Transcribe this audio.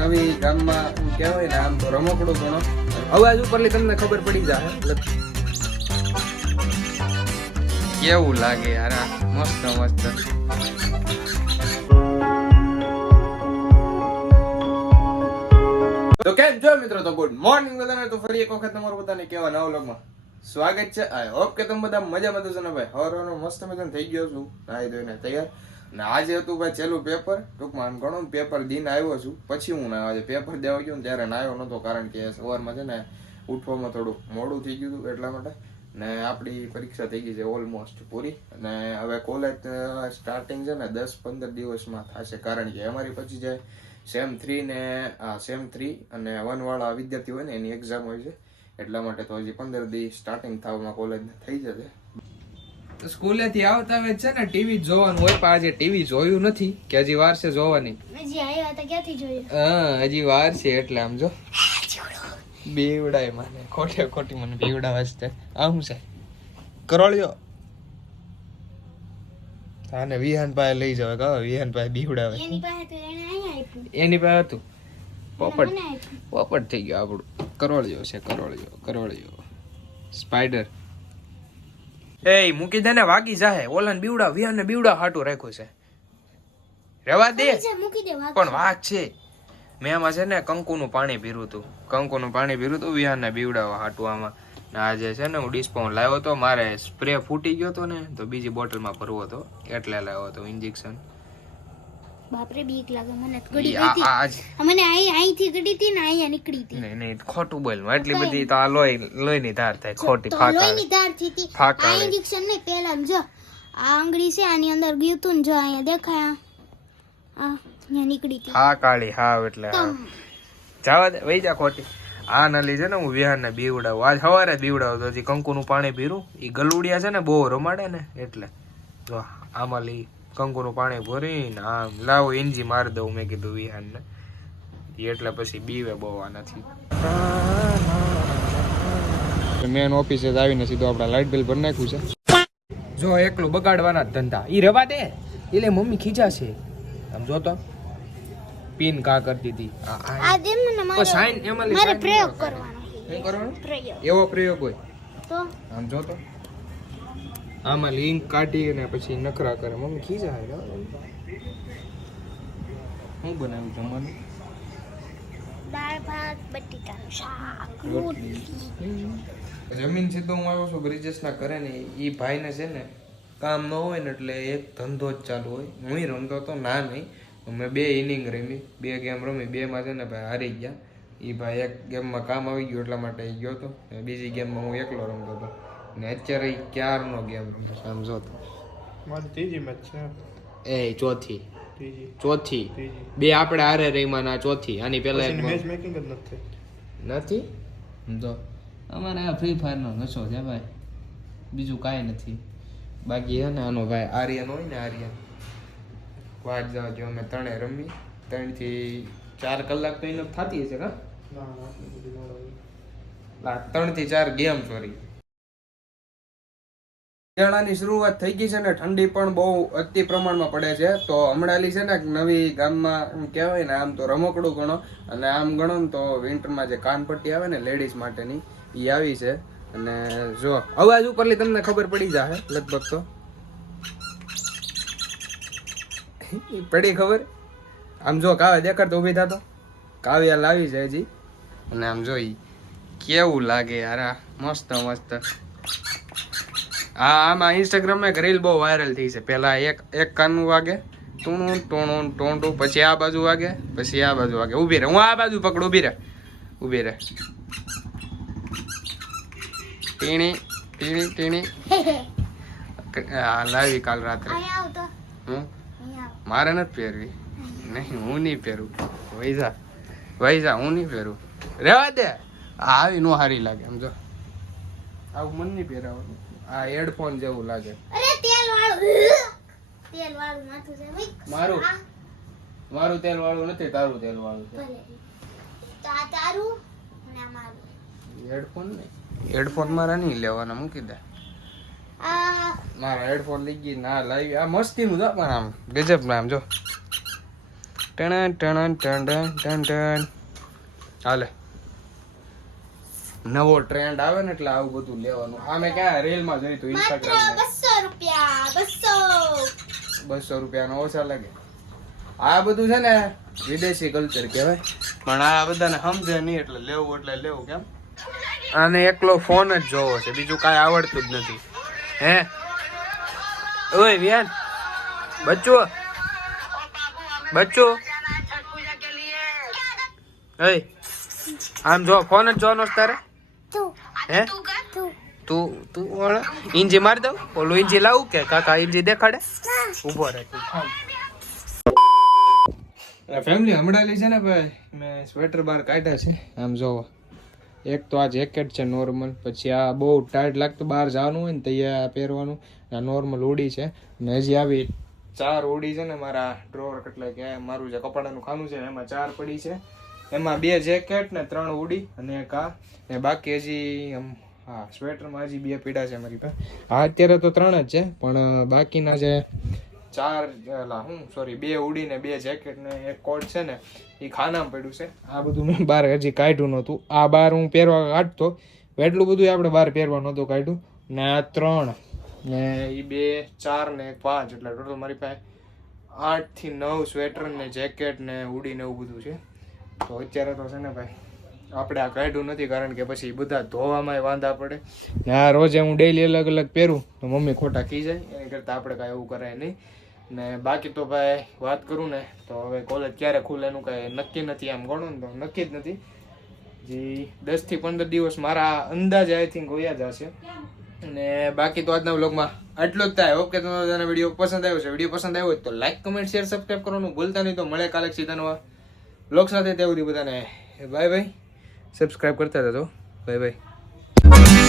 નવી ગામમાં શું કહેવાય ને, આમ તો રમકડું ઘણો. અવાજ ઉપરથી તમને ખબર પડી જાય. કેવું લાગે યાર મસ્ત મસ્ત. તો કેમ છો મિત્રો? તો ગુડ મોર્નિંગ બધાને. તો ફરી એક વખત તમારું બધાને કેવા નવા વ્લોગમાં સ્વાગત છે. આઈ હોપ કે તમે બધા મજામાં તો છો ને ભાઈ. હવાર મસ્ત મજાનું થઈ ગયો છું. નાહી ધોઈને તૈયાર. ને આજે હતું ભાઈ છેલ્લું પેપર ટૂંકમાં આમ ઘણું પેપર દિન આવ્યો છું. પછી હું ના આજે પેપર દેવા ગયો ને ત્યારે નાયો નતો કારણ કે સવારમાં છે ને ઉઠવામાં થોડું મોડું થઈ ગયું હતું એટલા માટે. ને આપણી પરીક્ષા થઈ ગઈ છે ઓલમોસ્ટ પૂરી. અને હવે કોલેજ સ્ટાર્ટિંગ છે ને દસ પંદર દિવસમાં થશે. કારણ કે અમારી પછી જે સેમ થ્રી ને સેમ થ્રી અને વન વાળા વિદ્યાર્થી હોય ને એની એક્ઝામ હોય છે. એટલા માટે તો હજી પંદર દિવસ સ્ટાર્ટિંગ થવામાં કોલેજ થઈ જશે. સ્કૂલેથી આવતા વેત છે ને ટીવી જોવાનું હોય પણ આજે ટીવી જોયું નથી કે હજી વાર છે જોવાની. હજી આવ્યા હતા ક્યાંથી જોયું? હા હજી વાર છે એટલે આમ જો. બેવડાય મને ખોટે ખોટી મને બેવડાવે છે. આમ છે. કરોળિયો. આને વિહાન પાસે લઈ જવા કહો વિહાન પાસે બીવડાવે. એની પાસે તો એને અહીંયા આપ્યું. એની પાસે હતું. પોપટ. પોપટ થઈ ગયો આપણું. કરોળિયો છે કરોળિયો કરોળિયો. સ્પાઈડર. એ મૂકી દે ને વાગી જાહે. ઓલાને બીવડા વિહાને બીવડા હાટું રાખ્યું છે. રેવા દે. મૂકી દે પણ વાઘ છે. મેં આમાં છે ને કંકુનું પાણી પીરું હતું. કંકુનું પાણી પીરું હતું વિહાનને બીવડાવવા હાટું આમાં. ને આજે છે ને હું ડિસ્પાઉન્ટ લાવ્યો હતો મારે સ્પ્રે ફૂટી ગયો હતો ને તો બીજી બોટલમાં ભરવો હતો. એટલે લાવ્યો હતો ઇન્જેક્શન બાપરે બીક લાગે મને ગડી ગઈ હતી. મને આઈ આઈ થી ગડી હતી ને આઈ નીકળી હતી. નહીં નહીં ખોટું બોલ એટલી બધી તો આ લોહી ની ધાર થાય ખોટી ફાકા ફાકા લોહીની ધારથી હતી. આ ઇન્જેક્શન ને પેલા જો આ આંગળી છે આની અંદર ગયું તું ને જો અહીંયા દેખાય આ. અહીંયા નીકળી હતી. હા કાળી હા એટલે. જાવા દે વઈ જા ખોટી. આ નલી છે ને હું વિહારને બીવડાવું. આજ સવારે બીવડાવું તો હજી કંકુનું પાણી પીરું. એ ગલુડિયા છે ને બહુ રમાડે ને એટલે. જો આમાં લઈ. કંકુનું પાણી ભરીને આમ લાવો એનજી મારી દઉં મેં કીધું વિહારને ઈ એટલે પછી બીવે બહુ નથી મેન ઓફિસે આવીને સીધું આપણે લાઇટ બિલ ભરી નાખ્યું છે. જો એકલું બગાડવાના જ ધંધા. એ રવા દે. એટલે મમ્મી ખીજા છે આમ જો તો. પિન કા કરતી હતી સાઈન એમાં પ્રયોગ કરવાનો એવો પ્રયોગ હોય. તો? આમ જો તો. આમાં લિંક કાઢી અને પછી નખરા કરે. મમ્મી ખીજા શું બનાવ્યું જમવાનું? દાળ ભાત બટેટાનું શાક રોટલી. જમીન સીધો હું આવ્યો છું બ્રિજેશના ઘરે ને એ ભાઈને છે ને કામ ન હોય ને એટલે એક ધંધો જ ચાલુ હોય. હું રમતો હતો ના નહીં મેં બે ઇનિંગ રમી બે ગેમ રમી બેમાં છે ને ભાઈ હારી ગયા. એ ભાઈ એક ગેમમાં કામ આવી ગયું એટલા માટે એ ગયો હતો બીજી ગેમમાં હું એકલો રમતો હતો. ને અત્યારે ઈ ક્યારનો ગેમ રમતો છે? આમ જો તો. મારી ત્રીજી મેચ છે. એ ચોથી. ત્રીજી. ચોથી. બે આપણે આરે રહીમાં ના ચોથી. આની પહેલા એક મેચ મેકિંગ જ નથી નથી? જો અમારે આ ફ્રી ફાયરનો નશો છે ભાઈ. બીજું કાંઈ નથી. બાકી હે ને આનો ભાઈ આર્યન હોય ને આર્યન. વાત જવા જો અમે ત્રણે રમી. ત્રણથી ચાર કલાક તો એનો થતી હશે હા ત્રણથી ચાર ગેમ સોરી શિયાળાની શરૂઆત થઈ ગઈ છે ને ઠંડી પણ બહુ અતિ પ્રમાણમાં પડે છે. તો હમણાંલી છે ને નવી ગામમાં કહેવાય ને, આમ તો રમકડું ગણો. અને આમ ગણો ને તો વિન્ટરમાં જે કાનપટ્ટી આવે ને લેડીઝ માટેની એ આવી છે. અને જો, અવાજ ઉપરલી તમને ખબર પડી જાય લગભગ તો. પડી ખબર? આમ જો કાવે દેખાડ તો ઊભી થતો કાવ્ય લાવી છે હજી. અને આમ જોઈ કેવું લાગે યાર મસ્ત મસ્ત. હા આમાં ઇન્સ્ટાગ્રામમાં એક રીલ બહુ વાયરલ થઈ છે. પહેલાં એક એક કાનનું વાગે ટૂણું ટૂણું ટોંડું પછી આ બાજુ વાગે પછી આ બાજુ વાગે. ઊભી રહે. હું આ બાજુ પકડું ઊભી રહે. ઊભી રહે. ટીણી ટીણી ટીણી. હા લાવી કાલ રાત્રે. હું? મારે નથી પહેરવી. નહીં હું નહીં પહેરું. વૈસા વૈસા હું નહીં પહેરું. રહેવા દે. આ આવી નો સારી લાગે સમજો. આવું મન નહીં પહેરાવાનું આ હેડફોન જેવું લાગે. અરે તેલ વાળું તેલ વાળું માથું છે મારું? મારું તેલ વાળું નથી તારું તેલ વાળું છે તો આ તારું અને આ મારું. હેડફોન ને હેડફોન મારા નહીં લેવાના મૂકી દે. મારા હેડફોન લઈ ગઈ ના લાવી. આ મસ્તીનું નું પણ આમ ગજબ ના આમ જો. ટણ ટણ ટણ ટણ ટણ ટણ. હાલે. નવો ટ્રેન્ડ આવે ને એટલે આવું બધું લેવાનું. આ મેં ક્યાં રીલમાં જોયું હતું ઇન્સ્ટાગ્રામ બસો રૂપિયા બસો. બસો રૂપિયાનો ઓછા લાગે. આ બધું છે ને વિદેશી કલ્ચર કહેવાય. પણ આ બધાને સમજે નહીં એટલે લેવું એટલે લેવું કેમ? આને એકલો ફોન જ જોવો છે બીજું કાંઈ આવડતું જ નથી. હે? ઓય વ્યાન બચ્ચો? બચ્ચો? એ આમ જો ફોન જ જોવાનો તારે? હે? તું તું ઓળા. ઇંજી મારી દઉં? ઓલું ઇંજી લાવું કે? કાકા ઇંજી દેખાડે? ઊભો રહે. ફેમિલી હમણાં છે ને ભાઈ. મેં સ્વેટર બહાર કાઢ્યા છે. આમ જોવો એક તો આ જેકેટ છે નોર્મલ પછી આ બહુ ટાઈટ લાગતું, બહાર જવાનું હોય ને તૈયાર પહેરવાનું. આ નોર્મલ ઉડી છે. ને હજી આવી ચાર ઉડી છે ને મારા ડ્રોવર એટલે કે મારું જે કપડાનું ખાનું છે એમાં ચાર પડી છે. એમાં બે જેકેટ ને ત્રણ ઉડી અને એક આ. ને બાકી હજી આમ, હા સ્વેટરમાં હજી બે પીડા છે મારી પાસે. હા, અત્યારે તો ત્રણ જ છે, પણ બાકીના જે ચાર એલા હું સોરી બે ઉડી ને બે જેકેટ ને એક કોટ છે ને, એ ખાનામાં પડ્યું છે. આ બધું મેં બહાર હજી કાઢ્યું નહોતું. આ બહાર હું પહેરવા કાઢતો એટલું બધું આપણે બહાર પહેરવા નહોતું કાઢ્યું. ને આ ત્રણ, ને એ બે, ચાર ને એક પાંચ, એટલે ટોટલ મારી પાસે આઠથી નવ સ્વેટર ને જેકેટ ને ઉડી ને એવું બધું છે. તો અત્યારે તો છે ને ભાઈ, આપણે આ કાઢ્યું નથી કારણ કે પછી બધા ધોવામાં વાંધા પડે. આ રોજે હું ડેઈલી અલગ અલગ પહેરું, તો મમ્મી ખોટા ખી જાય, એની કરતાં આપણે કાંઈ એવું કરાય નહીં. ને બાકી તો ભાઈ, વાત કરું ને, તો હવે કોલેજ ક્યારે ખુલે એનું કાંઈ નક્કી નથી આમ ગણો ને તો નક્કી જ નથી. જે દસથી પંદર દિવસ મારા અંદાજે આઈ થિંક હોયા જ હશે. અને બાકી તો આજના બ્લોગમાં આટલું જ થાય. ઓકે તો તને વીડિયો પસંદ આવ્યો છે વીડિયો પસંદ આવ્યો તો લાઈક કમેન્ટ શેર સબસ્ક્રાઈબ કરવાનું ભૂલતા નહીં. તો મળે કાલે સીધા લોક સાથે ત્યાં સુધી બધાને બાય બાય સબસ્ક્રાઈબ કરતા જજો બાય બાય